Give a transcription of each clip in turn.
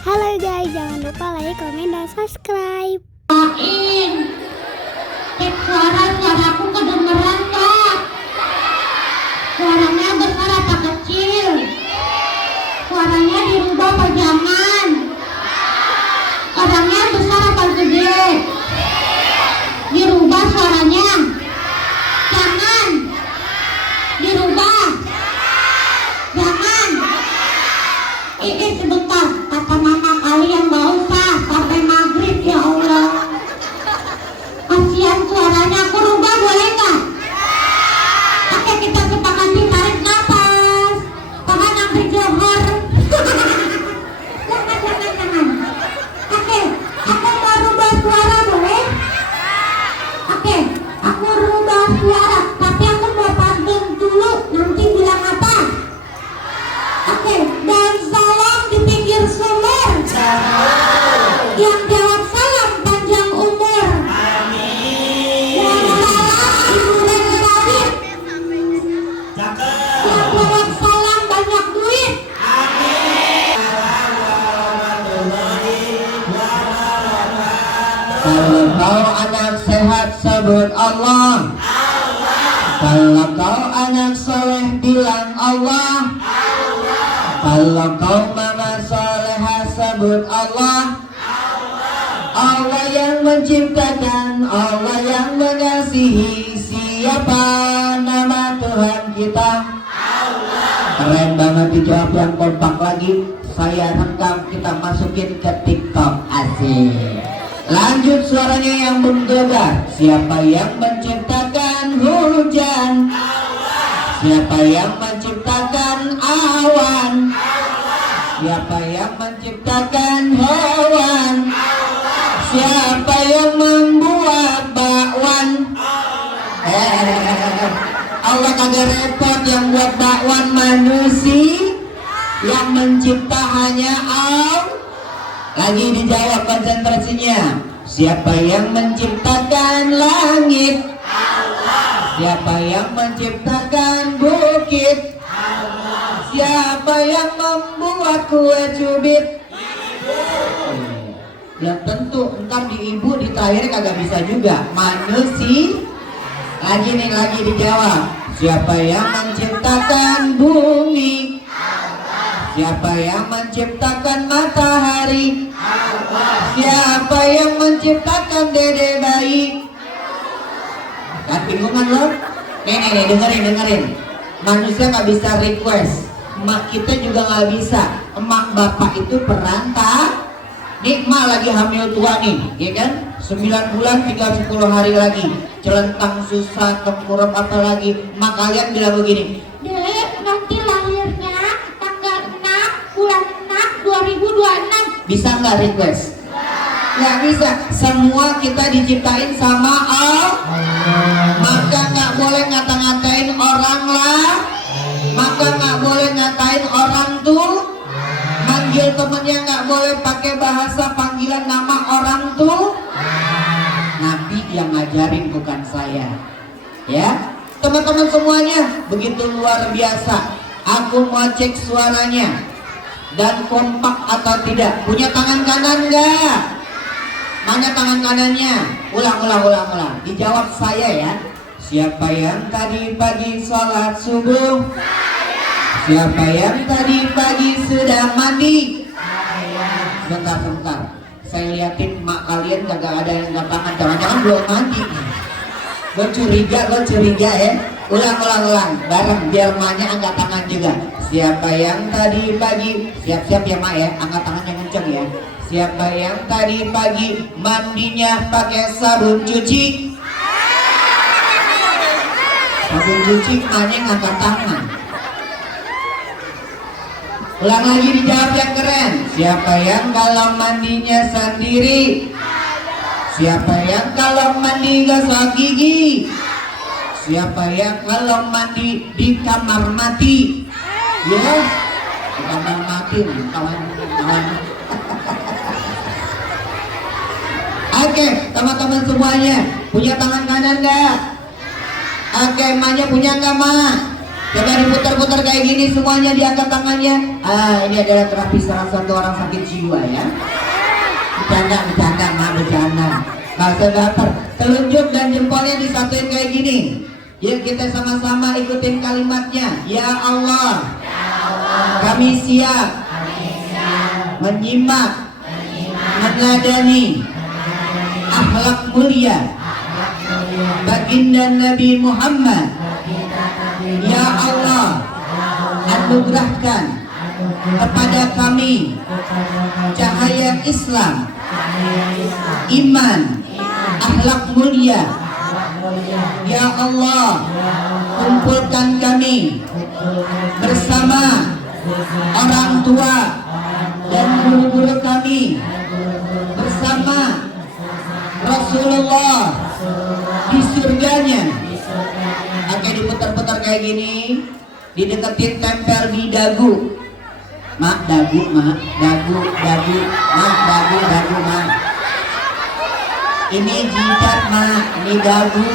Halo guys, jangan lupa like, komen, dan subscribe. Cek suaraku kedengeran kak. Suaranya besar apa kecil? Suaranya dirubah apa jangan? Orangnya besar apa gede? Dirubah suaranya? Jangan. Dirubah? Jangan. Ini sebentar, kata mama kalian gak usah sampai maghrib ya Allah. Kasihan suaranya, aku rubah boleh gak? Oke, kita sepakati tarik nafas. Tahan sampai johor. Jangan. Oke, aku mau rubah suara boleh? Oke, aku rubah suara, tapi aku mau pantun dulu. Nanti bilang apa? Oke, dan salam di pinggir sumur. Yang jawab salam panjang umur. Yang salam ibu dan Radit. Yang jawab salam banyak duit. Kalau kau anak sehat sebut Allah. Kalau kau anak soleh bilang Allah. Kalau kau mama solehah sebut Allah. Allah yang menciptakan, Allah yang mengasihi. Siapa nama Tuhan kita? Keren banget dijawab yang kompak lagi. Saya rekam, kita masukin ke TikTok. Asik. Lanjut suaranya yang menggelegar. Siapa yang menciptakan hujan? Siapa yang menciptakan awan? Siapa yang menciptakan hewan? Siapa yang membuat bakwan? Allah kagak repot, yang buat bakwan manusia, yang mencipta hanya Allah. Lagi dijawab konsentrasinya. Siapa yang menciptakan langit? Siapa yang menciptakan bukit? Siapa yang membuat kue cubit? Belum tentu, ntar di ibu di terakhir kagak bisa juga. Manusia. Lagi dijawab. Siapa yang menciptakan bumi? Siapa yang menciptakan matahari? Siapa yang menciptakan dede bayi? Kan bingungan lo? Nih, dengerin. Manusia gak bisa request. Emak kita juga gak bisa. Emak bapak itu perantau. Nih emak lagi hamil tua nih, ya kan? 9 bulan tinggal 10 hari lagi. Celentang susah, tengkurap apa lagi. Emak kalian bilang begini, Dek, nanti lahirnya tanggal 6 bulan 6 2026. bisa nggak request? Nggak bisa. Semua kita diciptain sama Allah. Maka nggak boleh ngata-ngatain orang lah. Maka nggak boleh ngatain orang tuh. Manggil temennya nggak boleh pakai bahasa panggilan nama orang tuh. Nabi yang ngajarin, bukan saya. Ya, teman-teman semuanya, begitu luar biasa. Aku mau cek suaranya dan kompak atau tidak. Punya tangan kanan nggak? Mana tangan kanannya? Ulang. Dijawab saya ya. Siapa yang tadi pagi sholat subuh? Siapa yang tadi pagi sudah mandi? Sebentar. Saya liatin mak kalian kagak ada yang angkat tangan. Jangan-jangan belum mandi. Gue curiga ya. Ulang. Bareng biar maknya angkat tangan juga. Siapa yang tadi pagi, siap-siap ya mak ya, angkat tangannya kenceng ya. Siapa yang tadi pagi mandinya pakai sabun cuci? Sabun cuci maknya ngangkat tangan. Ulang lagi, dijawab yang keren. Siapa yang kalau mandinya sendiri? Siapa yang kalau mandi gosok gigi? Siapa yang kalau mandi di kamar mati? Ya, di kamar mati kawan. Oke, teman-teman semuanya, punya tangan kanan nggak? Oke, emaknya punya nggak mak? Coba diputar-putar kayak gini semuanya, diangkat tangannya. Ini adalah terapi salah satu orang sakit jiwa ya. Bercanda, bercanda. Gak usah baper. Telunjuk dan jempolnya disatuin kayak gini. Yuk kita sama-sama ikutin kalimatnya. Ya Allah, kami siap menyimak, meneladani akhlak mulia baginda Nabi Muhammad. Ya Allah, anugerahkan kepada kami cahaya Islam, iman, akhlak mulia. Ya Allah, kumpulkan kami bersama orang tua dan guru-guru kami, bersama Rasulullah di surganya. Oke, diputar-putar kayak gini, dideketin, tempel di dagu. Mak, dagu, mak, dagu, mak. Ini jidat, mak, ini dagu.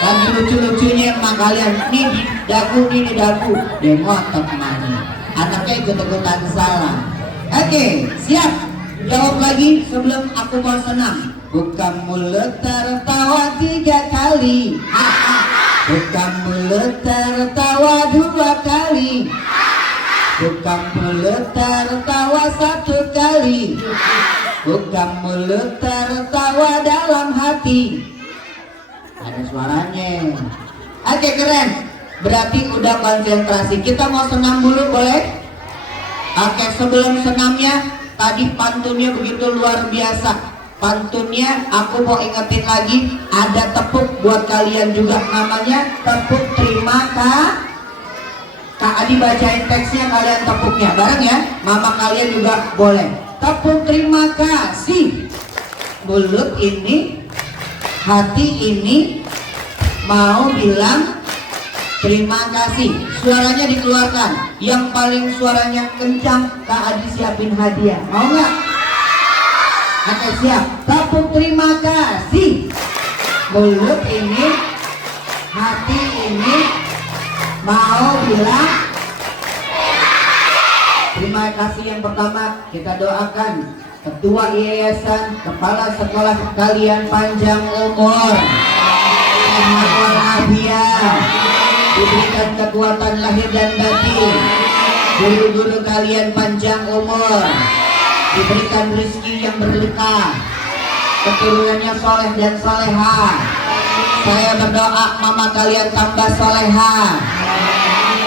Lagi lucu-lucunya mak kalian, ini di dagu, ini di dagu. Dia ngotot mani. Anaknya ikut-ikutan salah. Oke, siap. Jawab lagi sebelum aku mau senam. Bukan mulut tertawa 3 kali. Bukan mulut tertawa 2 kali. Bukan mulut tertawa 1 kali. Bukan mulut tertawa dalam hati. Ada suaranya. Oke, keren. Berarti udah konsentrasi. Kita mau senam dulu, boleh? Oke, sebelum senamnya, tadi pantunnya begitu luar biasa. Pantunnya aku mau ingetin lagi, ada tepuk buat kalian juga, namanya tepuk terima kasih. Kak Adi bacain teksnya, kalian tepuknya bareng ya. Mama kalian juga boleh. Tepuk terima kasih. Mulut ini, hati ini mau bilang terima kasih. Suaranya dikeluarkan. Yang paling suaranya kencang, Kak Adi siapin hadiah. Mau nggak? Oke, siap. Tepuk terima kasih. Mulut ini, hati ini mau bilang terima kasih. Yang pertama kita doakan Ketua Yayasan, Kepala Sekolah kalian panjang umur, sehat walafiat, diberikan kekuatan lahir dan batin. Guru-guru kalian panjang umur, diberikan rezeki yang berlimpah, keturunannya soleh dan soleha. Saya berdoa mama kalian tambah soleha,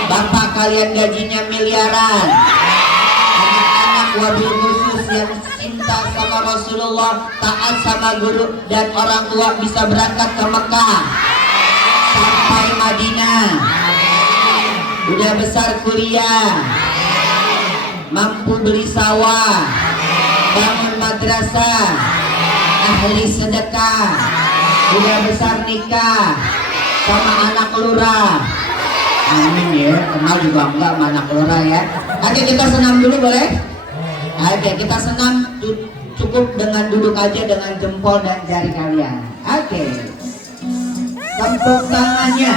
bapak kalian gajinya miliaran, anak-anak wabil khusus yang cinta sama Rasulullah, taat sama guru dan orang tua bisa berangkat ke Mekah sampai Madinah, udah besar kuliah, mampu beli sawah, bangun madrasah, ahli sedekah, udah besar nikah sama anak lurah. Amin ya, kenal juga enggak sama anak lurah ya. Oke, kita senam dulu boleh? Oke, kita senam cukup dengan duduk aja dengan jempol dan jari kalian. Oke, tepuk tangannya.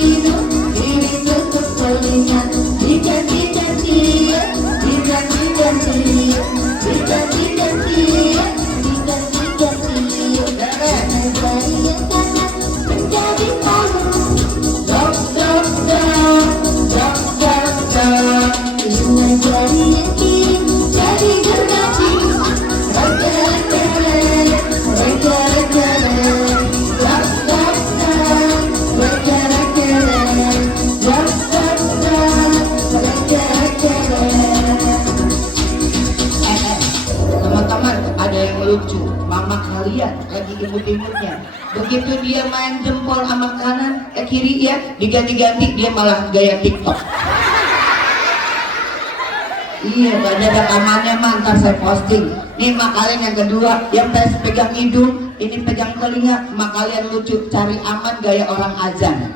hidung, ditutup telinga, diganti-ganti, diganti-ganti, diganti-ganti, diganti-ganti. Jari yang kanan menjadi palu. Dok, dok, dok, dok, dok, dok. Dengan jari yang kiri jadi gergaji. Rega, rega, rega, rega, dok, dok, dok, rega, rega, dok, dok, dok, rega, rega. Teman-teman, ada yang lucu. Mama kalian lagi imut-imutnya. Begitu dia main jempol sama kanan, kiri ya, diganti-ganti, dia malah gaya TikTok. Iya, gak ada rekamannya mah, ntar saya posting. Nih mak kalian yang kedua, yang tadi pegang hidung, ini pegang telinga. Mak kalian lucu, cari aman gaya orang azan.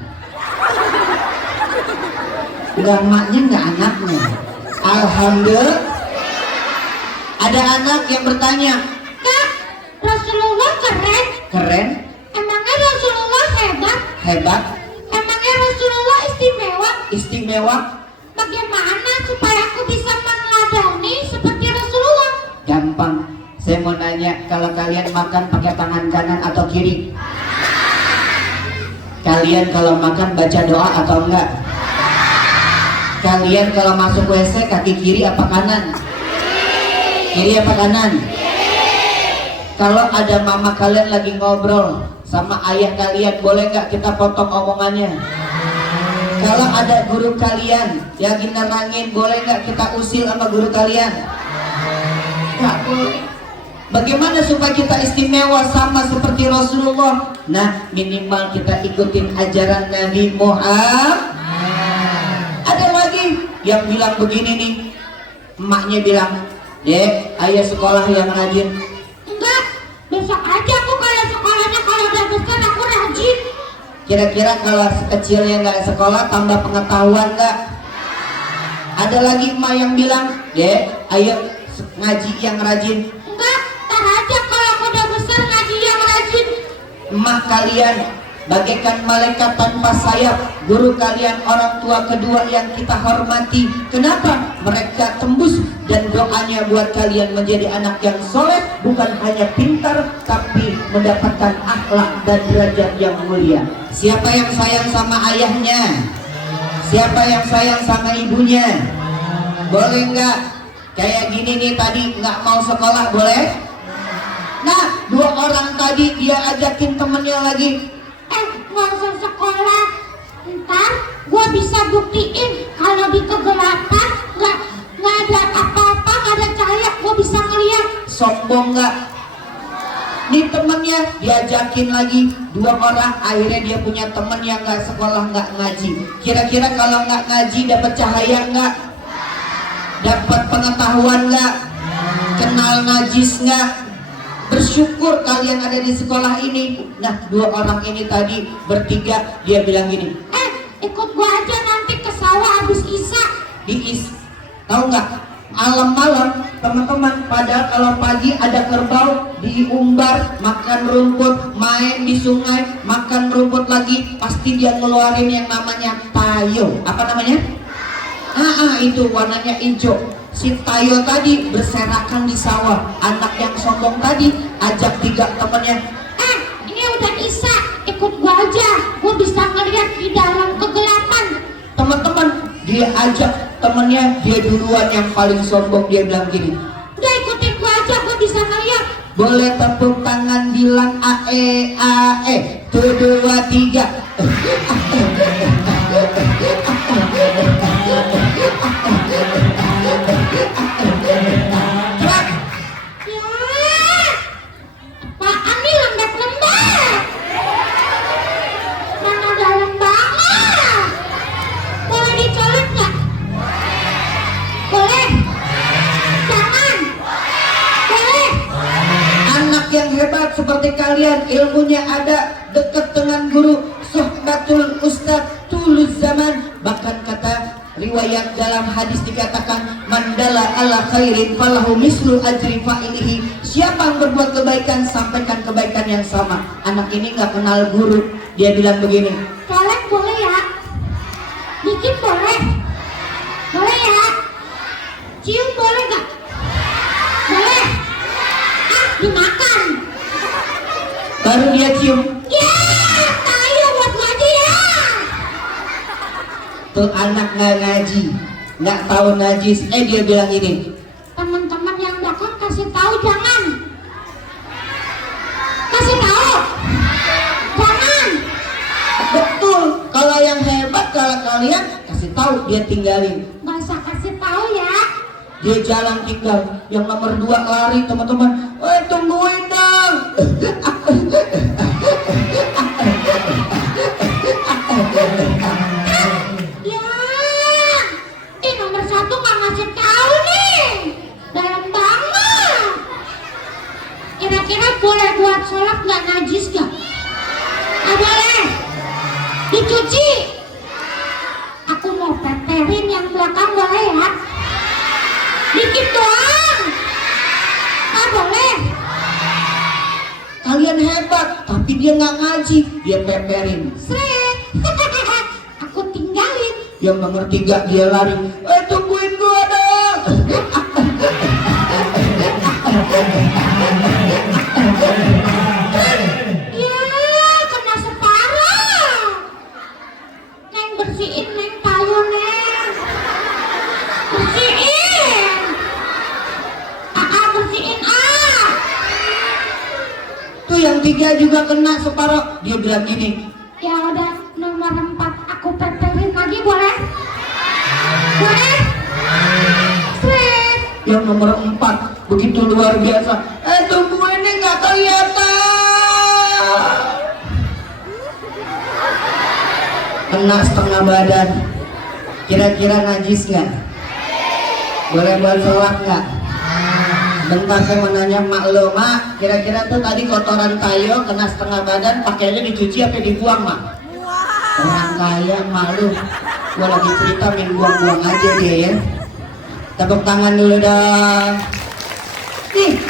Enggak maknya, enggak anaknya. Alhamdulillah. Ada anak yang bertanya, Kak, Rasulullah keren. keren, Emangnya Rasulullah hebat? hebat, Emangnya Rasulullah istimewa? istimewa. Bagaimana supaya aku bisa meneladani seperti Rasulullah? Gampang. Saya mau nanya, kalau kalian makan pakai tangan kanan atau kiri? Kalian kalau makan baca doa atau enggak? Kalian kalau masuk WC kaki kiri apa kanan? Kiri apa kanan? Kalau ada mama kalian lagi ngobrol sama ayah kalian, boleh nggak kita potong omongannya? Kalau ada guru kalian yang nerangin, boleh nggak kita usil sama guru kalian? Nggak boleh. Bagaimana supaya kita istimewa sama seperti Rasulullah? Nah, minimal kita ikutin ajaran Nabi Muhammad. Ada lagi yang bilang begini nih, emaknya bilang, Dek, ayo sekolah yang rajin. Enggak, besok aja aku kalau sekolahnya, kalau udah besar aku rajin. Kira-kira kalau kecilnya nggak sekolah, tambah pengetahuan nggak? Ada lagi emak yang bilang, Dek, ayo ngaji yang rajin. Enggak, ntar aja kalau aku udah besar ngaji yang rajin. Emak kalian bagaikan malaikat tanpa sayap. Guru kalian orang tua kedua yang kita hormati. Kenapa? Mereka tembus dan doanya buat kalian menjadi anak yang soleh, bukan hanya pintar tapi mendapatkan akhlak dan derajat yang mulia. Siapa yang sayang sama ayahnya? Siapa yang sayang sama ibunya? Boleh nggak? Kayak gini nih tadi nggak mau sekolah, boleh? Nah, dua orang tadi dia ajakin temennya lagi, Nggak usah sekolah. Ntar gua bisa buktiin kalau di kegelapan nggak ada apa-apa, nggak ada cahaya, gua bisa ngeliat. sombong nggak? Nih temennya diajakin lagi dua orang, akhirnya dia punya temen yang nggak sekolah, nggak ngaji. Kira-kira kalau nggak ngaji dapat cahaya nggak? Dapat pengetahuan nggak? Kenal najis nggak? Bersyukur kalian ada di sekolah ini. Nah, dua orang ini tadi bertiga, dia bilang gini, Ikut gua aja nanti ke sawah habis isya. tahu nggak? Malam-malam teman-teman, padahal kalau pagi ada kerbau diumbar, makan rumput, main di sungai, makan rumput lagi, pasti dia ngeluarin yang namanya tayo. Apa namanya? Itu warnanya hijau. Si tayo tadi berserakan di sawah. Anak yang sombong tadi ajak tiga temannya, Ini udah isya, ikut gua aja. Gua bisa ngeliat di dalam kegelapan. teman-teman, dia ajak temennya, dia duluan yang paling sombong. Dia bilang gini, Udah ikutin gua aja, gua bisa ngeliat. boleh tepuk tangan bilang ae ae, 1, 2, 3. Ya, apaan nih lembek-lembek? Mana ada lembaknya? Boleh dicolek nggak? Boleh? Jangan? Boleh? Anak yang hebat seperti kalian, ilmunya ada, dekat dengan guru, sohbatul ustad tulus zaman. Bahkan kata riwayat dalam hadis dikatakan, mandala ala khairin falahu mislu ajri fa'ilihi. Siapa yang berbuat kebaikan, sampaikan kebaikan yang sama. Anak ini nggak kenal guru, dia bilang begini, Colek boleh ya? Cicip boleh? Boleh ya? Cium boleh gak? Boleh? Ah, dimakan. Baru dia cium. Ya, tayo buat ngaji ya. Tuh anak nggak ngaji, nggak tahu najis. Dia bilang ini. Teman-teman yang belakang kasih tahu jangan. Kasih tahu. Jangan. Betul. Kalau yang hebat kalau kalian kasih tahu, dia tinggalin. Gak usah kasih tahu ya. Dia jalan tinggal. Yang nomor 2 lari teman-teman. Tungguin dong. Ya, nomor 1 nggak ngasih tahu nih. Dalam banget. Kira-kira boleh buat sholat nggak najis nggak? Nggak boleh. Dicuci. Aku mau peperin yang belakang boleh ya? Dikit doang. Nggak boleh. Kalian hebat, tapi dia nggak ngaji, dia peperin. Sret. Aku tinggalin. Yang nomor 3 dia lari. Tungguin gua dong. Ya, kena separuh. Neng bersihin, Neng tayo, Neng. Bersihin. Bersihin Tuh yang 3 juga kena separuh. Dia bilang gini. Ya udah, nomor 4 aku peperin lagi boleh? Boleh? Sret. Yang nomor 4 begitu luar biasa. Tungguin nih, nggak kelihatan. Kena setengah badan. Kira-kira najis nggak? Boleh buat sholat nggak? Bentar saya mau nanya mak lo, mak. Kira-kira tuh tadi kotoran tayo kena setengah badan, pakaiannya dicuci apa dibuang, mak? Orang kaya malu. Gua lagi cerita main buang-buang aja dia ya. Tepuk tangan dulu dong. Nih,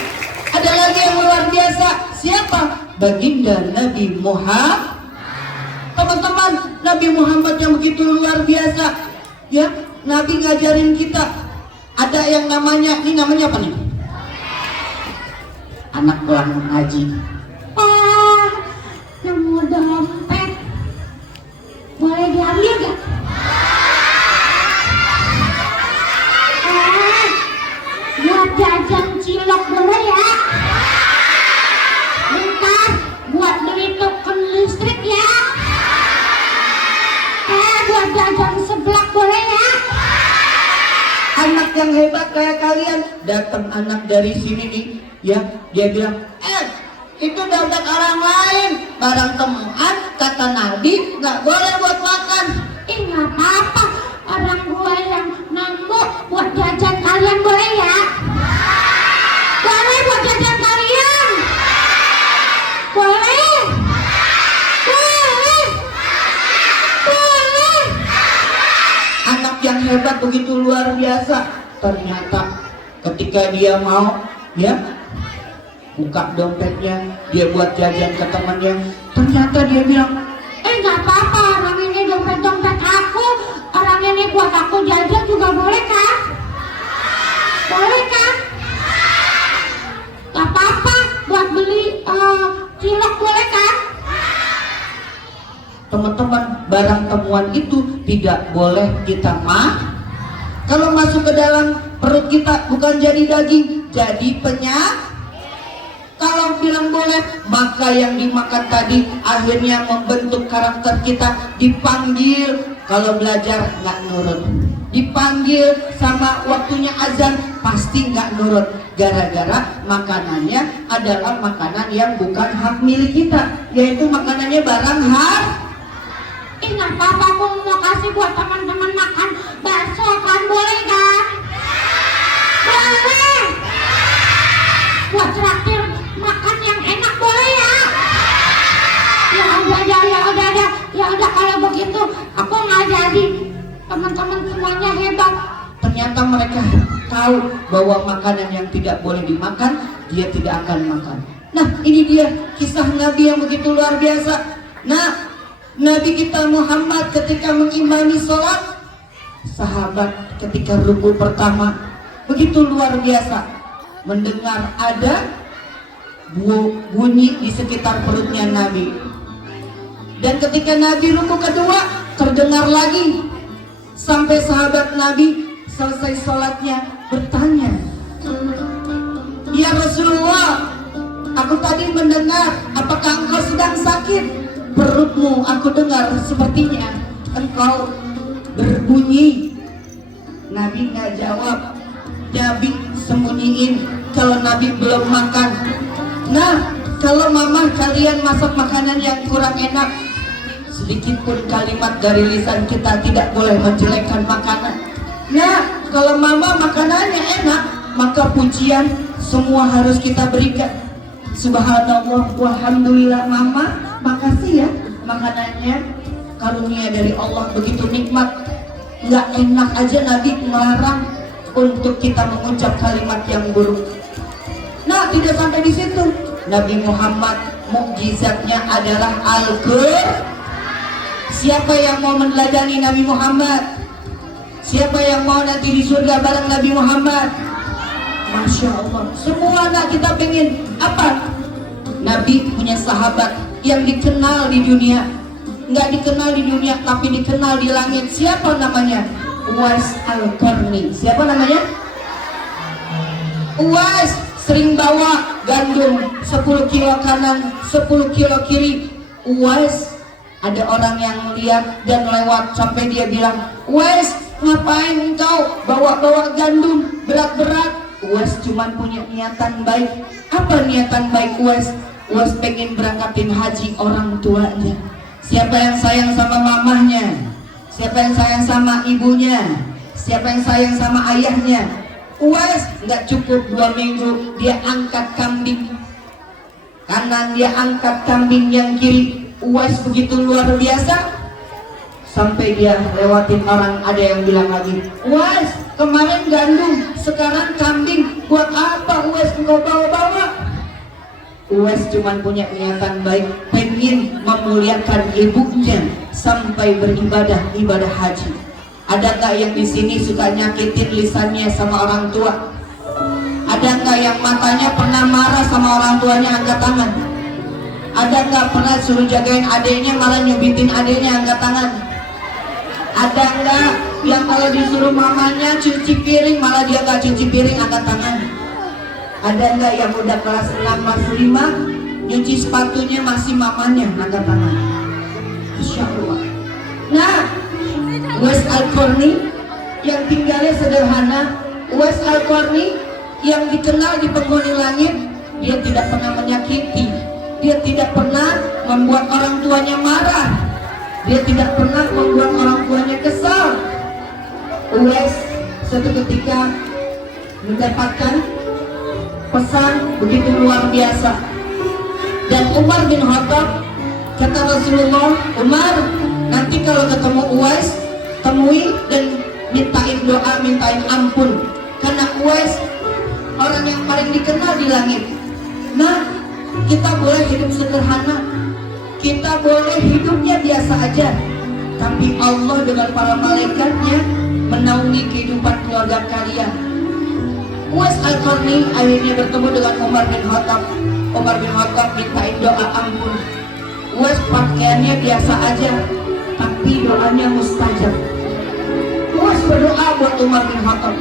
ada lagi yang luar biasa. Siapa? Baginda Nabi Muhammad. Teman-teman, Nabi Muhammad yang begitu luar biasa. Ya, Nabi ngajarin kita. Ada yang namanya, ini namanya apa nih? Anak pulang ngaji. Nemu dompet. Boleh diambil gak? Buat jajan cilok boleh ya? Bentar, buat beli token listrik ya? Buat jajan seblak boleh ya? Anak yang hebat kayak kalian, datang anak dari sini nih, ya, dia bilang, itu dompet orang lain, barang temuan, kata Nabi, nggak boleh buat makan. Nggak apa-apa, orang gue yang nemu buat jajan kalian boleh ya? Boleh buat jajan kalian? Boleh? Boleh? Boleh? Anak yang hebat begitu luar biasa. Ternyata ketika dia mau, ya, buka dompetnya, dia buat jajan ke temannya. Ternyata dia bilang, Nggak apa-apa, orang ini dompet-dompet aku, orang ini buat aku jajan juga boleh kan? Boleh kan? Nggak apa-apa, buat beli cilok boleh kan? teman-teman, barang temuan itu tidak boleh kita kalau masuk ke dalam perut kita bukan jadi daging, jadi penyakit. Kalau bilang boleh, maka yang dimakan tadi akhirnya membentuk karakter kita. Dipanggil kalau belajar nggak nurut, dipanggil sama waktunya azan pasti nggak nurut, gara-gara makanannya adalah makanan yang bukan hak milik kita, yaitu makanannya barang hak. Nggak apa-apa, aku mau kasih buat teman-teman makan bakso kan, boleh kan? Boleh. Buat traktir makan yang enak boleh ya? Ya udah kalau begitu aku nggak jadi. Teman-teman semuanya hebat. Ternyata mereka tahu bahwa makanan yang tidak boleh dimakan dia tidak akan makan. Nah, ini dia kisah Nabi yang begitu luar biasa. Nah, Nabi kita Muhammad ketika mengimami sholat, sahabat ketika ruku pertama begitu luar biasa, mendengar ada bunyi di sekitar perutnya Nabi. Dan ketika Nabi ruku kedua terdengar lagi, sampai sahabat Nabi selesai sholatnya bertanya, "Ya Rasulullah, aku tadi mendengar, apakah engkau sedang sakit? Perutmu aku dengar sepertinya engkau berbunyi." Nabi nggak jawab, Nabi sembunyiin kalau Nabi belum makan. Nah, kalau mama kalian masak makanan yang kurang enak, sedikit pun kalimat dari lisan kita tidak boleh menjelekkan makanan. Nah, kalau mama makanannya enak, maka pujian semua harus kita berikan. Subhanallah, walhamdulillah mama, makasih ya makanannya, karunia dari Allah begitu nikmat. Nggak enak aja Nabi melarang untuk kita mengucap kalimat yang buruk. Nah, tidak sampai di situ. Nabi Muhammad mukjizatnya adalah Al-Qur'an. Siapa yang mau meneladani Nabi Muhammad? Siapa yang mau nanti di surga bareng Nabi Muhammad? Masya Allah, semua anak kita pengen apa? Nabi punya sahabat yang dikenal di dunia, nggak dikenal di dunia tapi dikenal di langit. Siapa namanya? Uwais Al-Qarni. Siapa namanya? Uwais sering bawa gandum 10 kilo kanan, 10 kilo kiri. Uwais, ada orang yang lihat dan lewat sampai dia bilang, "Uwais, ngapain engkau bawa-bawa gandum berat-berat?" Uwais cuma punya niatan baik. Apa niatan baik Uwais? Uwais pengen berangkatin haji orang tuanya. Siapa yang sayang sama mamahnya? Siapa yang sayang sama ibunya? Siapa yang sayang sama ayahnya? Uwais nggak cukup 2 minggu, dia angkat kambing kanan, dia angkat kambing yang kiri. Uwais begitu luar biasa, sampai dia lewatin orang, ada yang bilang lagi, "Uwais, kemarin gandum, sekarang kambing, buat apa Uwais engkau bawa-bawa?" Uwais cuma punya niatan baik, pengen memuliakan ibunya sampai beribadah ibadah haji. Ada nggak yang di sini suka nyakitin lisannya sama orang tua? Ada nggak yang matanya pernah marah sama orang tuanya? Angkat tangan. Ada nggak pernah suruh jagain adiknya malah nyubitin adiknya? Angkat tangan. Ada nggak yang kalau disuruh mamanya cuci piring malah dia nggak cuci piring? Angkat tangan. Ada nggak yang udah kelas 6, kelas 5 nyuci sepatunya masih mamanya? Angkat tangan. Masya Allah. Nah, Uwais Al-Qarni yang tinggalnya sederhana, Uwais Al-Qarni yang dikenal di penghuni langit, dia tidak pernah menyakiti, dia tidak pernah membuat orang tuanya marah, dia tidak pernah membuat orang tuanya kesal. Uwais suatu ketika mendapatkan pesan begitu luar biasa, dan Umar bin Khattab kata Rasulullah, "Umar, nanti kalau ketemu Uwais, temui dan mintain doa, mintain ampun, karena Uwais orang yang paling dikenal di langit." Nah, kita boleh hidup sederhana, kita boleh hidupnya biasa aja, tapi Allah dengan para malaikatnya menaungi kehidupan keluarga kalian. Uwais Al-Qarni akhirnya bertemu dengan Umar bin Khattab. Umar bin Khattab mintain doa ampun. Uwais pakaiannya biasa aja, tapi doanya mustajab. Uwais berdoa buat Umar bin Khattab,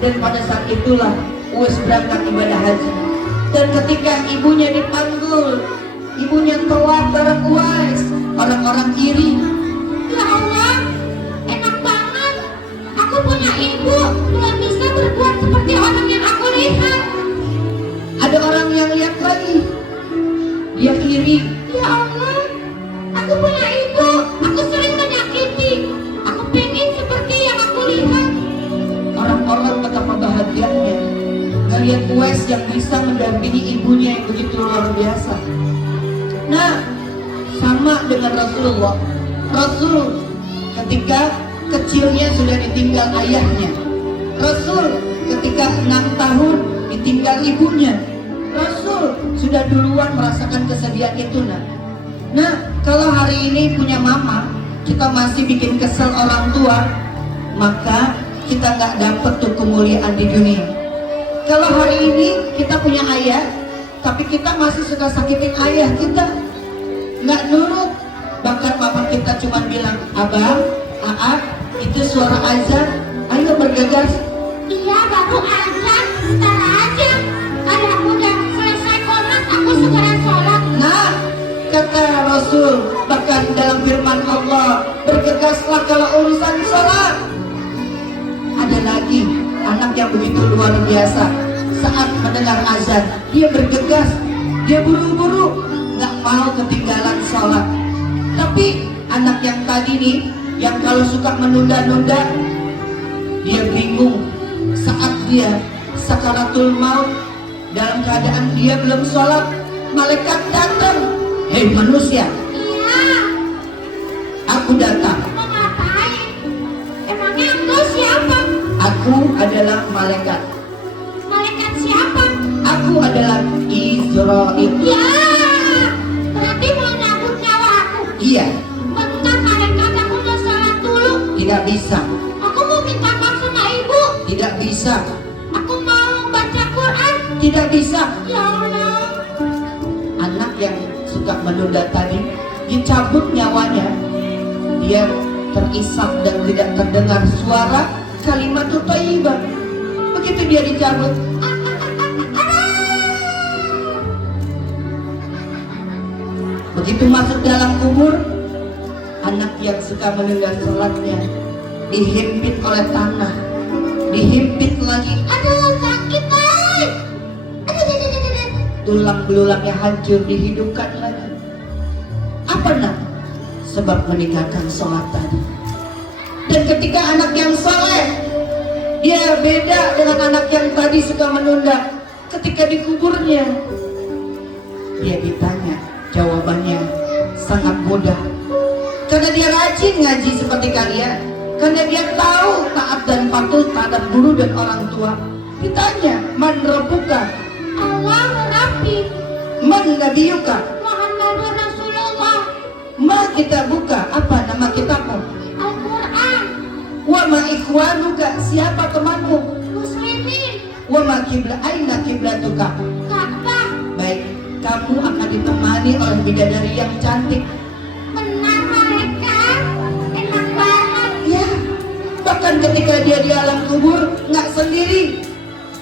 dan pada saat itulah Uwais berangkat ibadah haji. Dan ketika ibunya dipanggil, ibunya tawaf bareng Uwais, orang-orang iri. Ya Allah, enak banget. Aku punya ibu yang bisa berbuat seperti orang yang aku lihat. Ada orang yang lihat lagi, dia iri. Ya Allah, aku punya ibu, aku sering menyakiti. Aku pengen seperti yang aku lihat. Orang-orang betapa bahagianya melihat Uwais yang bisa mendampingi ibunya yang begitu luar biasa. Nah, sama dengan Rasulullah. Rasul ketika kecilnya sudah ditinggal ayahnya. Rasul ketika 6 tahun ditinggal ibunya. Rasul sudah duluan merasakan kesedihan itu. Nah, kalau hari ini punya mama, kita masih bikin kesel orang tua. maka kita nggak dapat tuh kemuliaan di dunia. Kalau hari ini kita punya ayah, tapi kita masih suka sakitin ayah kita, nggak nurut. Bahkan mama kita cuma bilang, abang, aak, itu suara azan, ayo bergegas. Iya, baru azan, ntar aja. Kalau aku udah selesai komat, aku segera sholat. Nah, kata Rasul, bahkan dalam firman Allah, bergegaslah kalau urusan sholat. Ada lagi anak yang begitu luar biasa. Saat mendengar azan, dia bergegas, dia buru-buru, nggak mau ketinggalan sholat. Tapi anak yang tadi nih, yang kalau suka menunda-nunda, dia bingung saat dia sakaratul maut, dalam keadaan dia belum sholat, malaikat datang. Hei manusia, Iya, aku datang. mau ngapain? Emangnya engkau siapa? Aku adalah malaikat. Malaikat siapa? Aku adalah Israel. Ya, berarti mau nyabut nyawa aku. Iya, Bentar malaikat, aku mau sholat dulu. tidak bisa, Aku mau minta maaf sama ibu. tidak bisa, Aku mau baca Quran. tidak bisa. Ya Allah. Anak yang suka menunda tadi dicabut nyawanya, dia terisap dan tidak terdengar suara kalimat thayyibah. Begitu dia dicabut, begitu masuk dalam kubur, anak yang suka menunda sholatnya dihimpit oleh tanah, dihimpit lagi, Aduh, sakit, ay. Aduh. tulang belulangnya hancur, dihidupkan lagi. Apa nak? Sebab meninggalkan sholat tadi. Dan ketika anak yang saleh, dia beda dengan anak yang tadi suka menunda. Ketika dikuburnya, dia ditanya, jawabannya sangat mudah. Karena dia rajin ngaji seperti kalian, karena dia tahu taat dan patuh terhadap guru dan orang tua. Ditanya, man rabbuka, Allah Rabbi man nabiyuka, Muhammadur Rasulullah. ma kitabuka, apa nama kitabmu? Al-Quran. Wa ma ikhwanuka, siapa temanmu? Muslimin. Wa ma aina kiblatuka. Ka'bah. Baik, kamu akan ditemani oleh bidadari yang cantik. Benar malaikat. Enak banget. Ya, bahkan ketika dia di alam kubur nggak sendiri.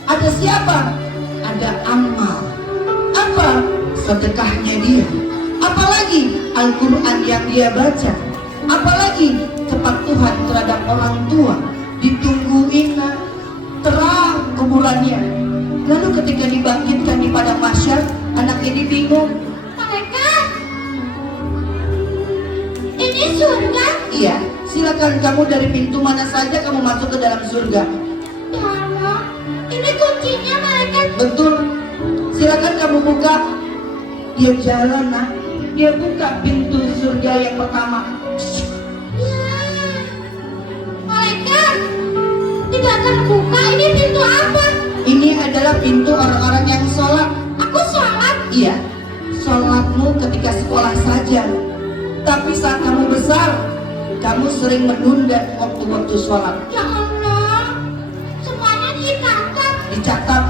Ada siapa? Ada amal. Apa? Sedekahnya dia. Apalagi Al-Quran yang dia baca. Apalagi kepatuhan terhadap orang tua. Ditungguin terang kuburannya. Lalu ketika dibangkitkan di padang mahsyar, anak ini bingung. Malaikat. Ini surga. Iya, silakan kamu dari pintu mana saja kamu masuk ke dalam surga. Ya Allah. Ini kuncinya malaikat. Betul. Silakan kamu buka. Dia jalan nak. Dia buka pintu surga yang pertama. Ya. Malaikat. Tidak terbuka. Ini pintu apa? Ini adalah pintu orang-orang yang sholat. Aku sholat. Iya, sholatmu ketika sekolah saja. Tapi saat kamu besar, kamu sering menunda waktu-waktu sholat. Ya Allah. Semuanya dicatat. Dicatat.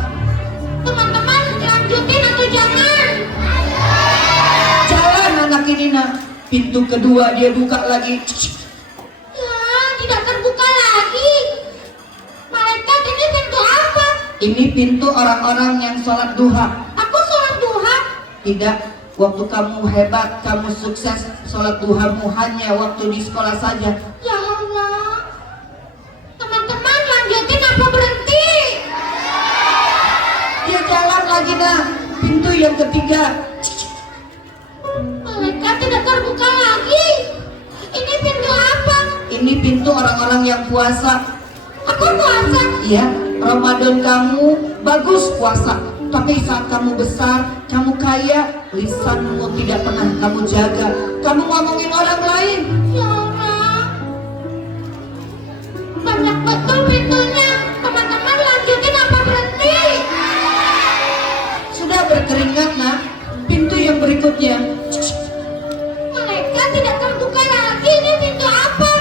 Teman-teman lanjutin atau jangan? Jalan anak ini nak. Pintu kedua dia buka lagi. Ya, tidak terbuka lagi. Malaikat, ini pintu apa? Ini pintu orang-orang yang sholat duha. Aku sholat duha. Tidak, waktu kamu hebat, kamu sukses, sholat duhamu hanya waktu di sekolah saja. Ya Allah. Teman-teman lanjutin apa berhenti? Dia jalan lagi nah, pintu yang ketiga. Malaikat, tidak terbuka lagi. Ini pintu apa? Ini pintu orang-orang yang puasa. Aku puasa. Iya, Ramadan kamu bagus puasa. Tapi saat kamu besar, kamu kaya, lisanmu tidak pernah kamu jaga. Kamu ngomongin orang lain. Ya Allah. Banyak betul pintunya. Teman-teman lanjutin apa berhenti? Sudah berkeringat nah, pintu yang berikutnya. Malaikat, tidak terbuka lagi. Ini pintu apa?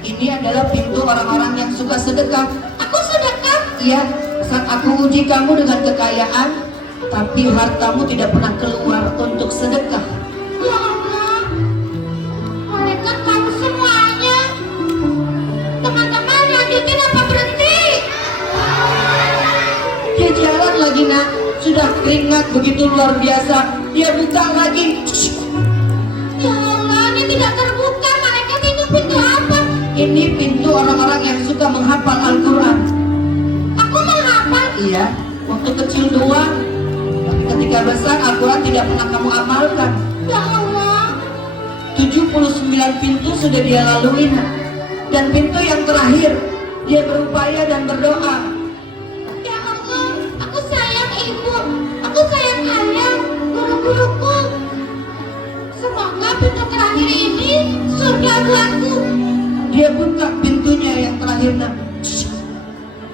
Ini adalah pintu orang-orang yang suka sedekah. Aku sedekah. Iya, saat aku uji kamu dengan kekayaan, tapi hartamu tidak pernah keluar untuk sedekah. Ya Allah, malaikat kamu semuanya. Teman-teman lanjutin apa berhenti? Dia jalan lagi nak, sudah keringat begitu luar biasa. Dia buka lagi. Ya Allah, ini tidak terbuka. Malaikat itu pintu apa? Ini pintu orang-orang yang suka menghafal Al-Quran. Aku menghafal. Iya, waktu kecil doang. Tapi ketika besar Al-Quran tidak pernah kamu amalkan. Ya Allah, 79 pintu sudah dia lalui nak. Dan pintu yang terakhir, dia berupaya dan berdoa. ya Allah, aku sayang ibu, aku sayang ayah, guru-guruku. Semoga pintu terakhir ini surga buatku. Dia buka pintunya yang terakhir nak.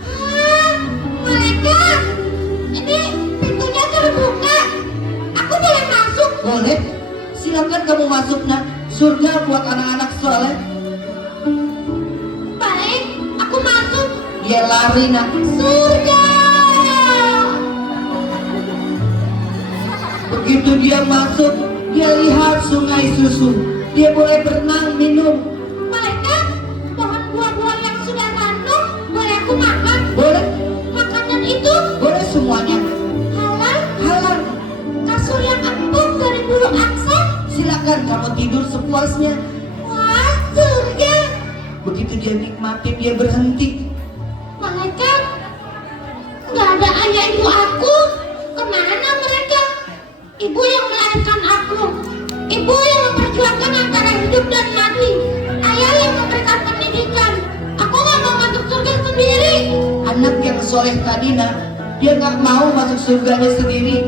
Ah, malaikat, ini pintunya terbuka. Aku boleh masuk? Boleh, silakan kamu masuk nak. Surga buat anak-anak soleh. Baik, aku masuk. Dia lari nak. Surga. Begitu dia masuk, dia lihat sungai susu. Dia boleh berenang, minum. Malaikat, pohon buah-buah yang sudah tanam, boleh aku makan? Boleh, Makanan itu boleh semuanya. halal. Halal. Kasur yang empuk dari bulu angsa. Silakan kamu tidur sepuasnya. Wah, surga. Begitu dia nikmatin, dia berhenti. Malaikat, nggak ada ayah ibu aku. Kemana mereka? Ibu yang melahirkan aku, ibu yang memperjuangkan antara hidup dan mati, ayah yang memberikan pendidikan. Aku nggak mau masuk surga sendiri. Anak yang soleh tadi nak, dia nggak mau masuk surganya sendiri.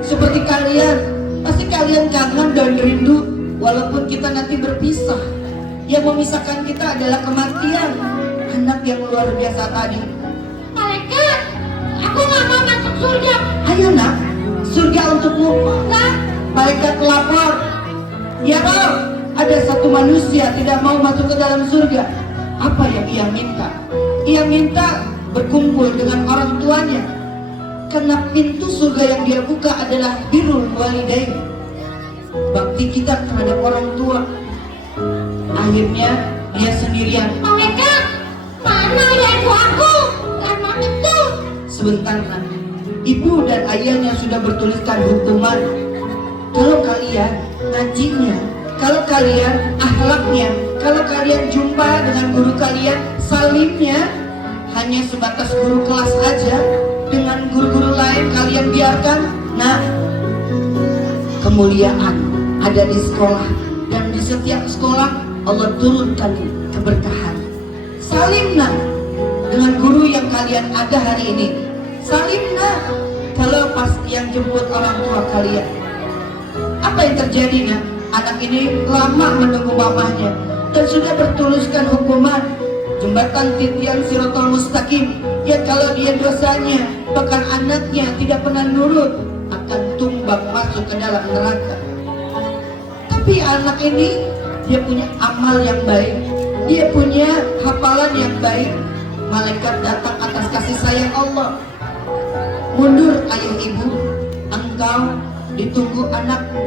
Seperti kalian, pasti kalian kangen dan rindu. Walaupun kita nanti berpisah, yang memisahkan kita adalah kematian. Anak yang luar biasa tadi. Malaikat, aku nggak mau masuk surga. Ayo nak, surga untukmu. Enggak. Malaikat lapor. Ya Rob, ada satu manusia tidak mau masuk ke dalam surga. Apa yang ia minta? Ia minta berkumpul dengan orang tuanya. Karena pintu surga yang dia buka adalah birrul walidain, bakti kita terhadap orang tua. Akhirnya dia sendirian. Malaikat, mana ayah ibu aku? Gak mau itu. Sebentar nak, ibu dan ayahnya sudah bertuliskan hukuman. Kalau kalian ngajinya, kalau kalian akhlaknya, kalau kalian jumpa dengan guru kalian, salimnya hanya sebatas guru kelas aja, dengan guru-guru lain kalian biarkan. Nah, kemuliaan ada di sekolah, dan di setiap sekolah Allah turunkan keberkahan. Salimna dengan guru yang kalian ada hari ini. Salimna kalau pas yang jemput orang tua kalian. Apa yang terjadi nak? Anak ini lama menunggu mamahnya dan sudah bertuliskan hukuman jembatan titian Siratal Mustaqim. Ya kalau dia dosanya, bahkan anaknya tidak pernah nurut, akan tumbang masuk ke dalam neraka. Tapi anak ini dia punya amal yang baik, dia punya hafalan yang baik. Malaikat datang atas kasih sayang Allah. Mundur ayah ibu, engkau ditunggu anakmu.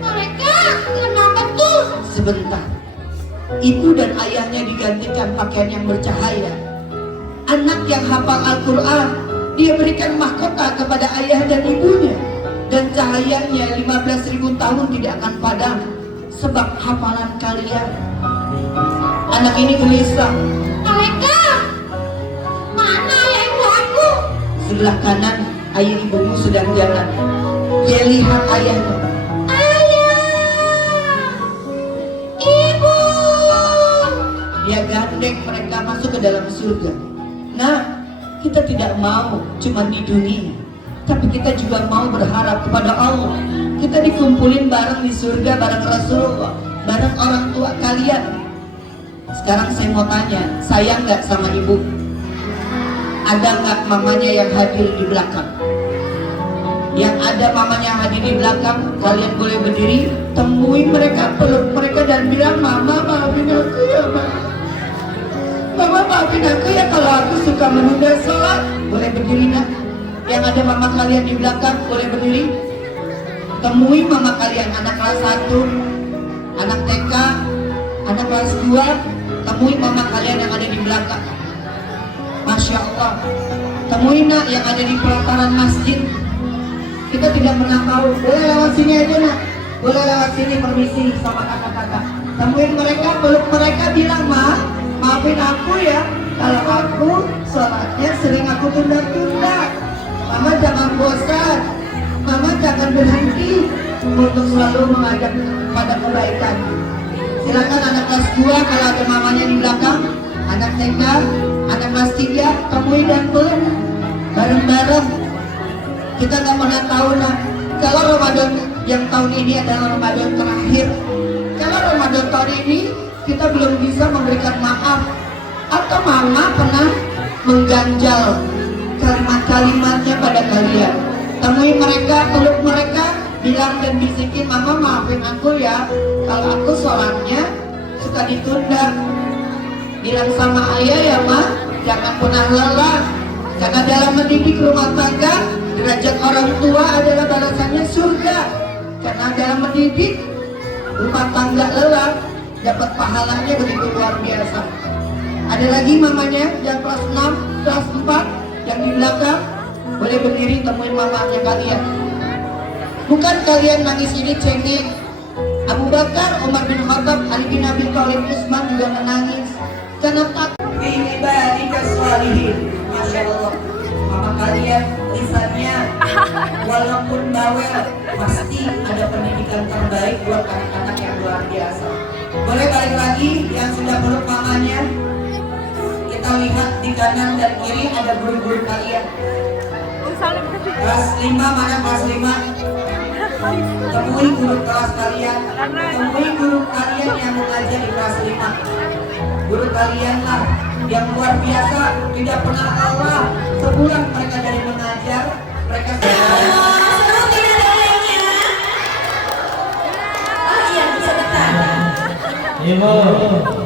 Malaikat, kenapa tuh? Sebentar, ibu dan ayahnya digantikan pakaian yang bercahaya. Anak yang hafal Al-Quran, dia berikan mahkota kepada ayah dan ibunya. Dan cahayanya 15.000 tahun tidak akan padam, sebab hafalan kalian. Anak ini gelisah. Malaikat, mana ayah ibu aku? Sebelah kanan ayah ibumu sedang jalan. Dia lihat ayahnya. Ayah, ibu. Dia gandeng mereka masuk ke dalam surga. Nah, kita tidak mau cuma di dunia, tapi kita juga mau berharap kepada Allah. Kita dikumpulin bareng di surga, bareng Rasulullah, bareng orang tua kalian. Sekarang saya mau tanya, sayang nggak sama ibu? Ada nggak mamanya yang hadir di belakang? Yang ada mamanya hadir di belakang, kalian boleh berdiri, temui mereka, peluk mereka dan bilang, Mama maafin aku ya, Mama. Mama maafin aku ya kalau aku suka menunda sholat. Boleh berdiri nak? Yang ada mama kalian di belakang boleh berdiri. Temui mama kalian, anak kelas 1, anak TK, anak kelas 2. Temui mama kalian yang ada di belakang. Masya Allah. Temui nak yang ada di pelataran masjid. Kita tidak pernah tahu. Boleh lewat sini aja nak. Boleh lewat sini, permisi sama kakak-kakak. Temuin mereka, peluk mereka, bilang maafin aku ya kalau aku sholatnya sering aku tunda-tunda. Mama jangan bosan, mama jangan berhenti untuk selalu mengajak pada kebaikan. Silakan anak kelas 2 kalau ada mamanya di belakang, anak TK, anak kelas 3, temui dan peluk bareng-bareng. Kita nggak pernah tahu nak, kalau Ramadan yang tahun ini adalah Ramadan terakhir. Kalau Ramadan tahun ini kita belum bisa memberikan maaf, atau mama pernah mengganjal kalimat-kalimatnya pada kalian. Temui mereka, peluk mereka, bilang dan bisikin, mama maafin aku ya kalau aku sholatnya suka ditunda. Bilang sama ayah ya ma, jangan pernah lelah. Karena dalam mendidik rumah tangga, derajat orang tua adalah balasannya surga. Karena dalam mendidik rumah tangga lelah, dapat pahalanya begitu luar biasa. Ada lagi mamanya yang kelas 6, kelas 4 yang di belakang, boleh berdiri, temuin mamanya kalian. Bukan kalian nangis ini cengeng. Abu Bakar, Umar bin Khattab, Ali bin Abi Thalib, Utsman juga menangis karena takut ibadika sholihin. Masya Allah, mama kalian lisannya walaupun bawel pasti ada pendidikan terbaik buat anak-anak yang luar biasa. Boleh balik lagi yang sudah peluk mamanya. Kita lihat di kanan dan kiri ada guru-guru kalian. Kelas 5 mana kelas 5? Temui guru kelas kalian. Temui guru kalian yang mengajar di kelas 5. Guru kalian lah yang luar biasa, tidak pernah kalah. Sebulan mereka dari mengajar, mereka Seru tidak doanya? Oh iya, bisa dekat. Ibu.